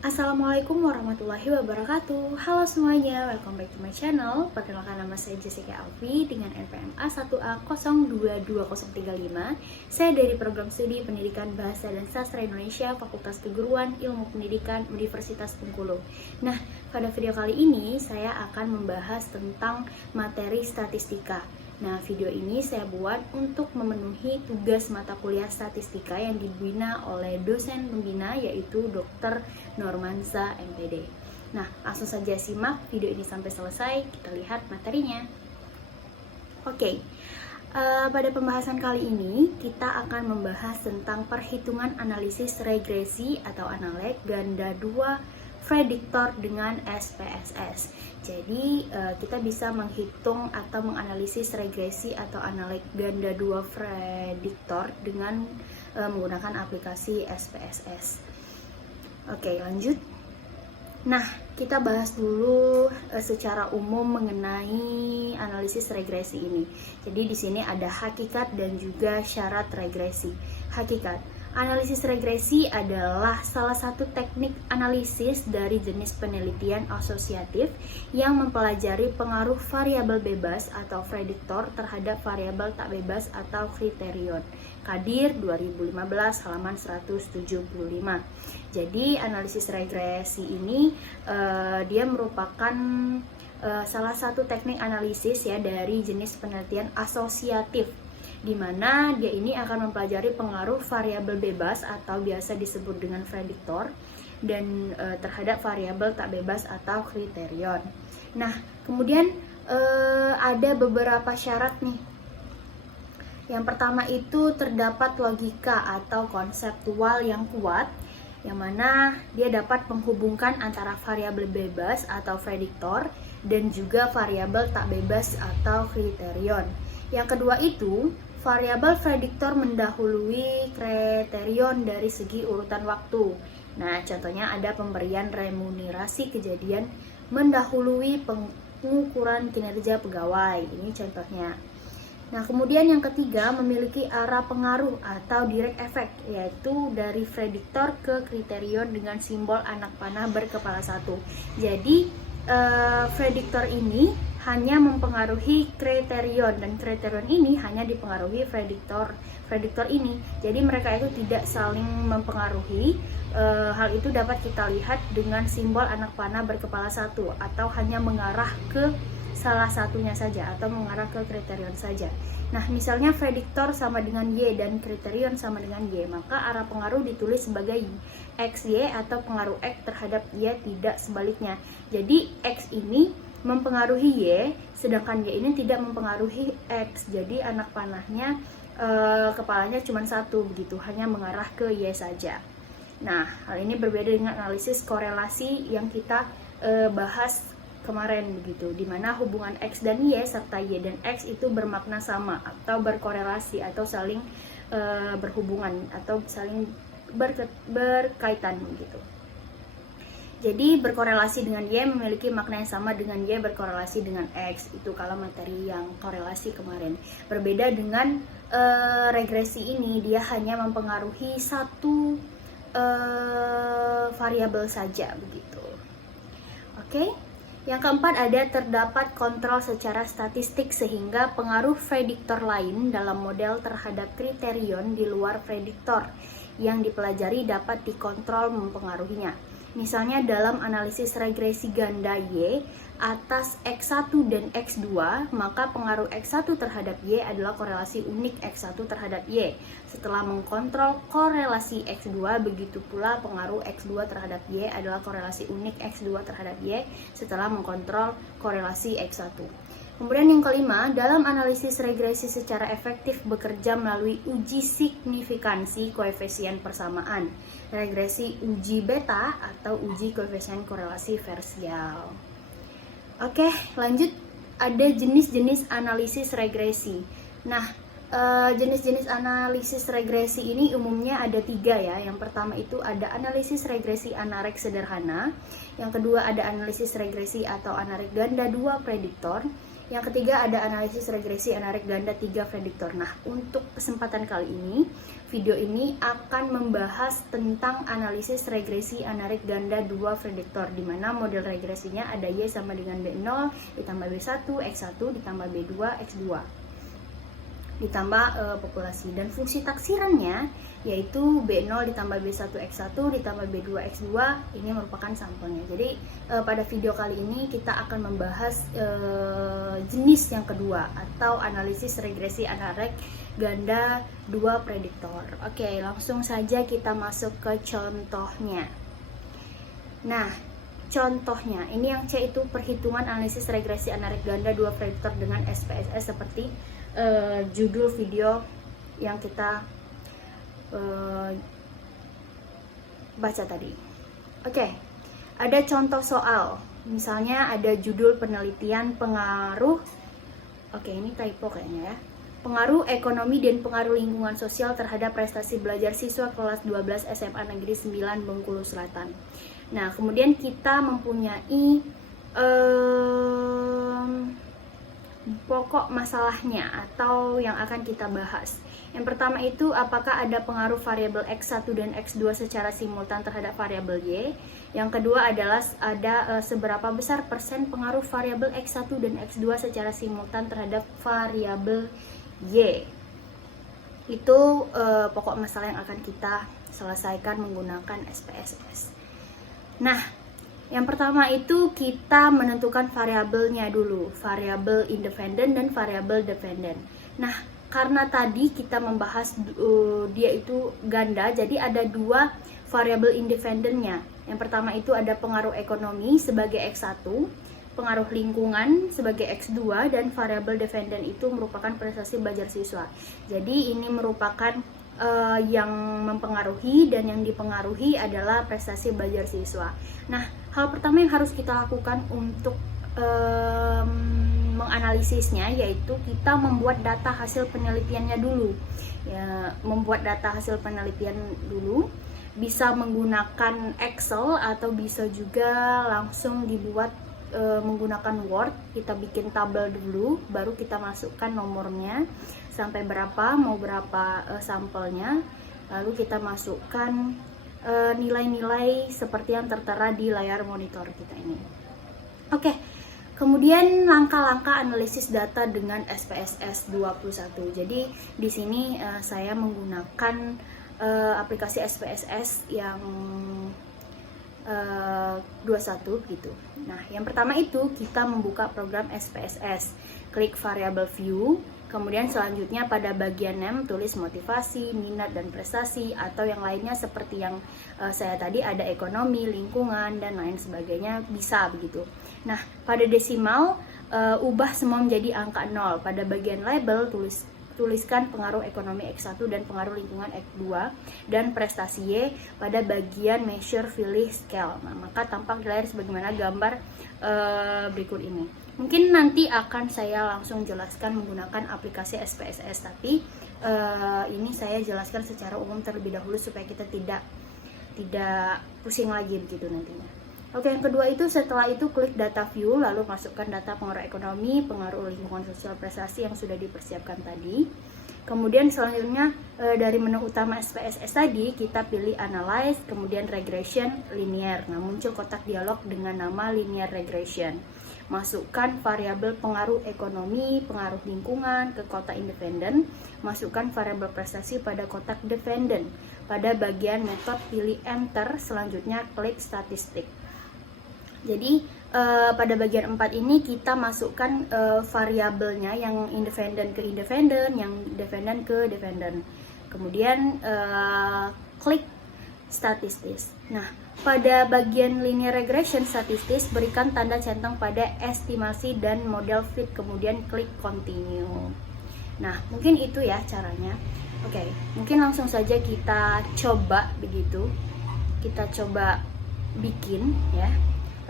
Assalamualaikum warahmatullahi wabarakatuh. Halo semuanya, welcome back to my channel. Perkenalkan, nama saya Jessica Alfi dengan NPM A1A022035. Saya dari program studi Pendidikan Bahasa dan Sastra Indonesia, Fakultas Keguruan Ilmu Pendidikan Universitas Bengkulu. Nah, pada video kali ini saya akan membahas tentang materi statistika. Nah, video ini saya buat untuk memenuhi tugas mata kuliah statistika yang dibina oleh dosen pembina yaitu Dr. Normanza MPD. Nah, langsung saja simak video ini sampai selesai, kita lihat materinya. Oke, pada pembahasan kali ini kita akan membahas tentang perhitungan analisis regresi atau analek ganda 2 prediktor dengan SPSS. Jadi kita bisa menghitung atau menganalisis regresi atau analek ganda 2 prediktor dengan menggunakan aplikasi SPSS. Oke, lanjut. Nah, kita bahas dulu secara umum mengenai analisis regresi ini. Jadi di sini ada hakikat dan juga syarat regresi. Hakikat. Analisis regresi adalah salah satu teknik analisis dari jenis penelitian asosiatif yang mempelajari pengaruh variabel bebas atau prediktor terhadap variabel tak bebas atau kriterion. Kadir 2015 halaman 175. Jadi analisis regresi ini dia merupakan salah satu teknik analisis ya dari jenis penelitian asosiatif, di mana dia ini akan mempelajari pengaruh variabel bebas atau biasa disebut dengan prediktor dan terhadap variabel tak bebas atau kriterion. Nah, kemudian ada beberapa syarat nih. Yang pertama itu terdapat logika atau konseptual yang kuat, yang mana dia dapat menghubungkan antara variabel bebas atau prediktor dan juga variabel tak bebas atau kriterion. Yang kedua itu variabel prediktor mendahului kriterion dari segi urutan waktu. Nah, contohnya ada pemberian remunerasi kejadian mendahului pengukuran kinerja pegawai. Ini contohnya. Nah, kemudian yang ketiga memiliki arah pengaruh atau direct effect, yaitu dari prediktor ke kriterion dengan simbol anak panah berkepala satu. Jadi, prediktor ini hanya mempengaruhi kriterion dan kriterion ini hanya dipengaruhi prediktor ini. Jadi mereka itu tidak saling mempengaruhi. Hal itu dapat kita lihat dengan simbol anak panah berkepala satu atau hanya mengarah ke salah satunya saja atau mengarah ke kriterion saja. Nah, misalnya prediktor sama dengan Y dan kriterion sama dengan Y, maka arah pengaruh ditulis sebagai XY atau pengaruh X terhadap Y, tidak sebaliknya. Jadi X ini mempengaruhi Y, sedangkan Y ini tidak mempengaruhi X. Jadi anak panahnya kepalanya cuma satu begitu, hanya mengarah ke Y saja. Nah, hal ini berbeda dengan analisis korelasi yang kita bahas kemarin begitu, dimana hubungan X dan Y serta Y dan X itu bermakna sama atau berkorelasi atau saling berhubungan atau saling berkaitan begitu. Jadi berkorelasi dengan Y memiliki makna yang sama dengan Y berkorelasi dengan X. Itu kalau materi yang korelasi kemarin. Berbeda dengan regresi ini, dia hanya mempengaruhi satu variabel saja begitu. Oke. Yang keempat ada terdapat kontrol secara statistik sehingga pengaruh prediktor lain dalam model terhadap kriterion di luar prediktor yang dipelajari dapat dikontrol mempengaruhinya. Misalnya dalam analisis regresi ganda Y atas X1 dan X2, maka pengaruh X1 terhadap Y adalah korelasi unik X1 terhadap Y. Setelah mengkontrol korelasi X2, begitu pula pengaruh X2 terhadap Y adalah korelasi unik X2 terhadap Y setelah mengkontrol korelasi X1. Kemudian yang kelima, dalam analisis regresi secara efektif bekerja melalui uji signifikansi koefisien persamaan, regresi uji beta atau uji koefisien korelasi versial. Oke, lanjut. Ada jenis-jenis analisis regresi. Nah, jenis-jenis analisis regresi ini umumnya ada 3 ya. Yang pertama itu ada analisis regresi analek sederhana. Yang kedua ada analisis regresi atau analek ganda 2 prediktor. Yang ketiga ada analisis regresi analek ganda 3 prediktor. Nah, untuk kesempatan kali ini, video ini akan membahas tentang analisis regresi analek ganda 2 prediktor, di mana model regresinya ada Y sama dengan B0 ditambah B1 X1 ditambah B2 X2 ditambah populasi, dan fungsi taksirannya yaitu B0 ditambah B1 X1 ditambah B2 X2 ini merupakan sampelnya. Jadi pada video kali ini kita akan membahas jenis yang kedua atau analisis regresi analek ganda 2 prediktor. Oke, langsung saja kita masuk ke contohnya. Nah, contohnya ini yang C itu perhitungan analisis regresi analek ganda 2 prediktor dengan SPSS seperti judul video yang kita baca tadi. Oke, ada contoh soal. Misalnya ada judul penelitian pengaruh. Oke, ini typo kayaknya ya. Pengaruh ekonomi dan pengaruh lingkungan sosial terhadap prestasi belajar siswa kelas 12 SMA Negeri 9 Bengkulu Selatan. Nah, kemudian kita mempunyai pokok masalahnya atau yang akan kita bahas. Yang pertama itu, apakah ada pengaruh variabel X1 dan X2 secara simultan terhadap variabel Y. Yang kedua adalah ada seberapa besar persen pengaruh variabel X1 dan X2 secara simultan terhadap variabel Y. Itu pokok masalah yang akan kita selesaikan menggunakan SPSS. Nah, yang pertama itu kita menentukan variabelnya dulu, variabel independen dan variabel dependen. Nah, karena tadi kita membahas dia itu ganda, jadi ada 2 variabel independennya. Yang pertama itu ada pengaruh ekonomi sebagai X1, pengaruh lingkungan sebagai X2, dan variabel dependen itu merupakan prestasi belajar siswa. Jadi ini merupakan yang mempengaruhi, dan yang dipengaruhi adalah prestasi belajar siswa. Nah, hal pertama yang harus kita lakukan untuk menganalisisnya yaitu kita membuat data hasil penelitiannya dulu. Ya, membuat data hasil penelitian dulu bisa menggunakan Excel atau bisa juga langsung dibuat menggunakan Word. Kita bikin tabel dulu, baru kita masukkan nomornya sampai berapa, mau berapa sampelnya, lalu kita masukkan nilai-nilai seperti yang tertera di layar monitor kita ini. Oke, kemudian langkah-langkah analisis data dengan SPSS 21. Jadi di sini saya menggunakan aplikasi SPSS yang 21 gitu. Nah, yang pertama itu kita membuka program SPSS, klik variable view, kemudian selanjutnya pada bagian name tulis motivasi, minat dan prestasi, atau yang lainnya seperti yang saya tadi ada ekonomi, lingkungan dan lain sebagainya, bisa begitu. Nah, pada desimal ubah semua menjadi angka 0. Pada bagian label tuliskan pengaruh ekonomi X1 dan pengaruh lingkungan X2 dan prestasi Y pada bagian measure pilih scale. Nah, maka tampak di layar sebagaimana gambar berikut ini. Mungkin nanti akan saya langsung jelaskan menggunakan aplikasi SPSS, tapi ini saya jelaskan secara umum terlebih dahulu supaya kita tidak pusing lagi begitu nantinya. Oke, yang kedua itu setelah itu klik data view, lalu masukkan data pengaruh ekonomi, pengaruh lingkungan sosial, prestasi yang sudah dipersiapkan tadi. Kemudian selanjutnya dari menu utama SPSS tadi kita pilih analyze, kemudian regression linear. Nah, muncul kotak dialog dengan nama linear regression. Masukkan variabel pengaruh ekonomi, pengaruh lingkungan ke kotak independen. Masukkan variabel prestasi pada kotak dependen. Pada bagian metode pilih enter, selanjutnya klik statistik. Jadi pada bagian 4 ini kita masukkan variabelnya, yang independen ke independen, yang dependen ke dependen. Kemudian klik statistis. Nah, pada bagian linear regression statistis berikan tanda centang pada estimasi dan model fit, kemudian klik continue. Nah, mungkin itu ya caranya. Oke, mungkin langsung saja kita coba begitu. Kita coba bikin ya.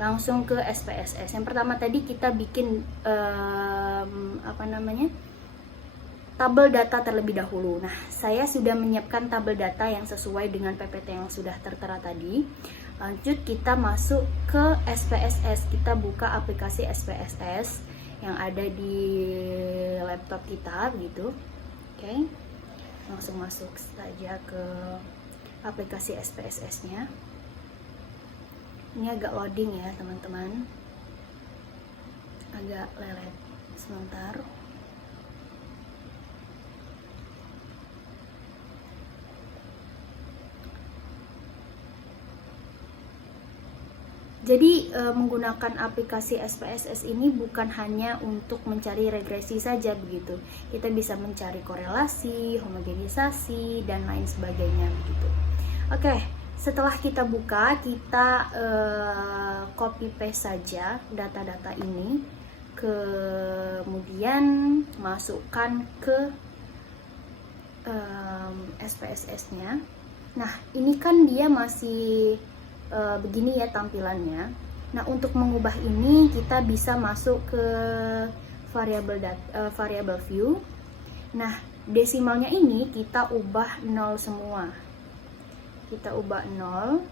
Langsung ke SPSS. Yang pertama tadi kita bikin tabel data terlebih dahulu. Nah, saya sudah menyiapkan tabel data yang sesuai dengan PPT yang sudah tertera tadi. Lanjut kita masuk ke SPSS. Kita buka aplikasi SPSS. yang ada di laptop kita begitu. Oke, langsung masuk saja ke aplikasi SPSS-nya. Ini agak loading ya teman-teman, agak lelet sebentar. Jadi menggunakan aplikasi SPSS ini bukan hanya untuk mencari regresi saja begitu. Kita bisa mencari korelasi, homogenisasi, dan lain sebagainya begitu. Oke, setelah kita buka, kita copy paste saja data-data ini, kemudian masukkan ke SPSS-nya. Nah, ini kan dia masih begini ya tampilannya. Nah, untuk mengubah ini kita bisa masuk ke variable view. Nah, desimalnya ini kita ubah 0 semua. Kita ubah 0.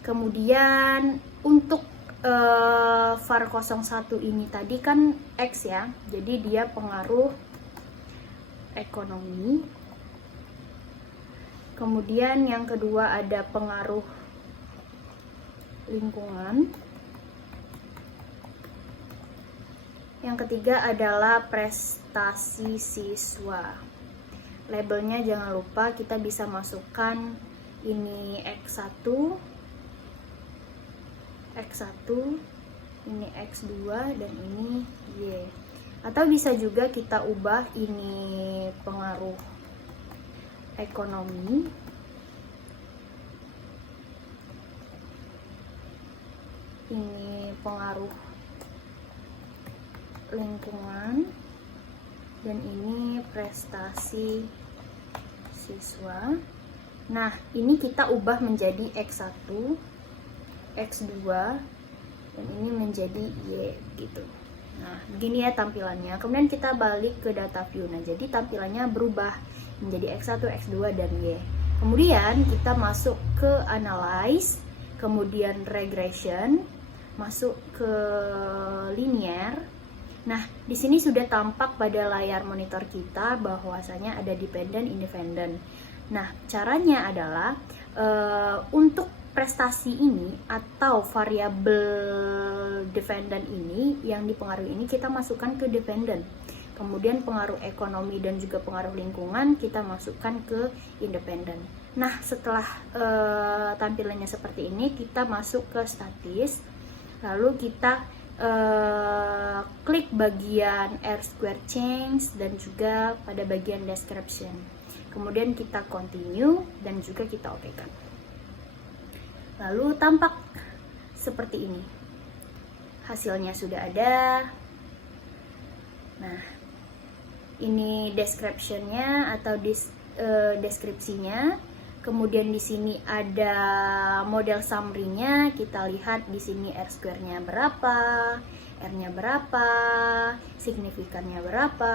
Kemudian untuk var 01 ini tadi kan X ya. Jadi dia pengaruh ekonomi. Kemudian yang kedua ada pengaruh lingkungan. Yang ketiga adalah prestasi siswa. Labelnya jangan lupa kita bisa masukkan ini X1, ini X2, dan ini Y. Atau bisa juga kita ubah ini pengaruh ekonomi, ini pengaruh lingkungan, dan ini prestasi siswa. Nah, ini kita ubah menjadi X1, X2, dan ini menjadi Y gitu. Nah, begini ya tampilannya. Kemudian kita balik ke data view. Nah, jadi tampilannya berubah menjadi X1, X2, dan Y. Kemudian kita masuk ke analyze, kemudian regression, masuk ke linear. Nah, di sini sudah tampak pada layar monitor kita bahwasanya ada dependent, independent. Nah, caranya adalah untuk prestasi ini atau variabel dependent ini yang dipengaruhi ini kita masukkan ke dependent. Kemudian pengaruh ekonomi dan juga pengaruh lingkungan kita masukkan ke independent. Nah, setelah tampilannya seperti ini, kita masuk ke statis. Lalu kita klik bagian R-square change dan juga pada bagian description. Kemudian kita continue dan juga kita OK-kan. Lalu tampak seperti ini. Hasilnya sudah ada. Nah, ini description-nya atau deskripsinya. Kemudian di sini ada model summary-nya. Kita lihat di sini R-square-nya berapa, R-nya berapa, signifikannya berapa.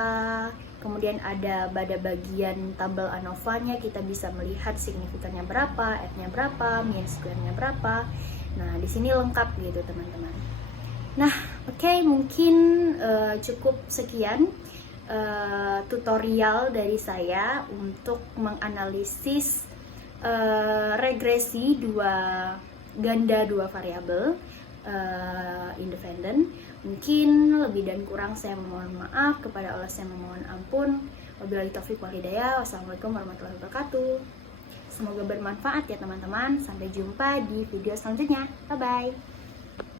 Kemudian ada pada bagian tabel ANOVA-nya kita bisa melihat signifikannya berapa, R-nya berapa, mean square-nya berapa. Nah, di sini lengkap gitu teman-teman. Nah, oke, mungkin cukup sekian tutorial dari saya untuk menganalisis regresi ganda dua variabel independen. Mungkin lebih dan kurang saya memohon maaf, kepada Allah saya memohon ampun. Wabillahi taufiq wal hidayah. Wassalamualaikum warahmatullahi wabarakatuh. Semoga bermanfaat ya teman-teman. Sampai jumpa di video selanjutnya. Bye bye.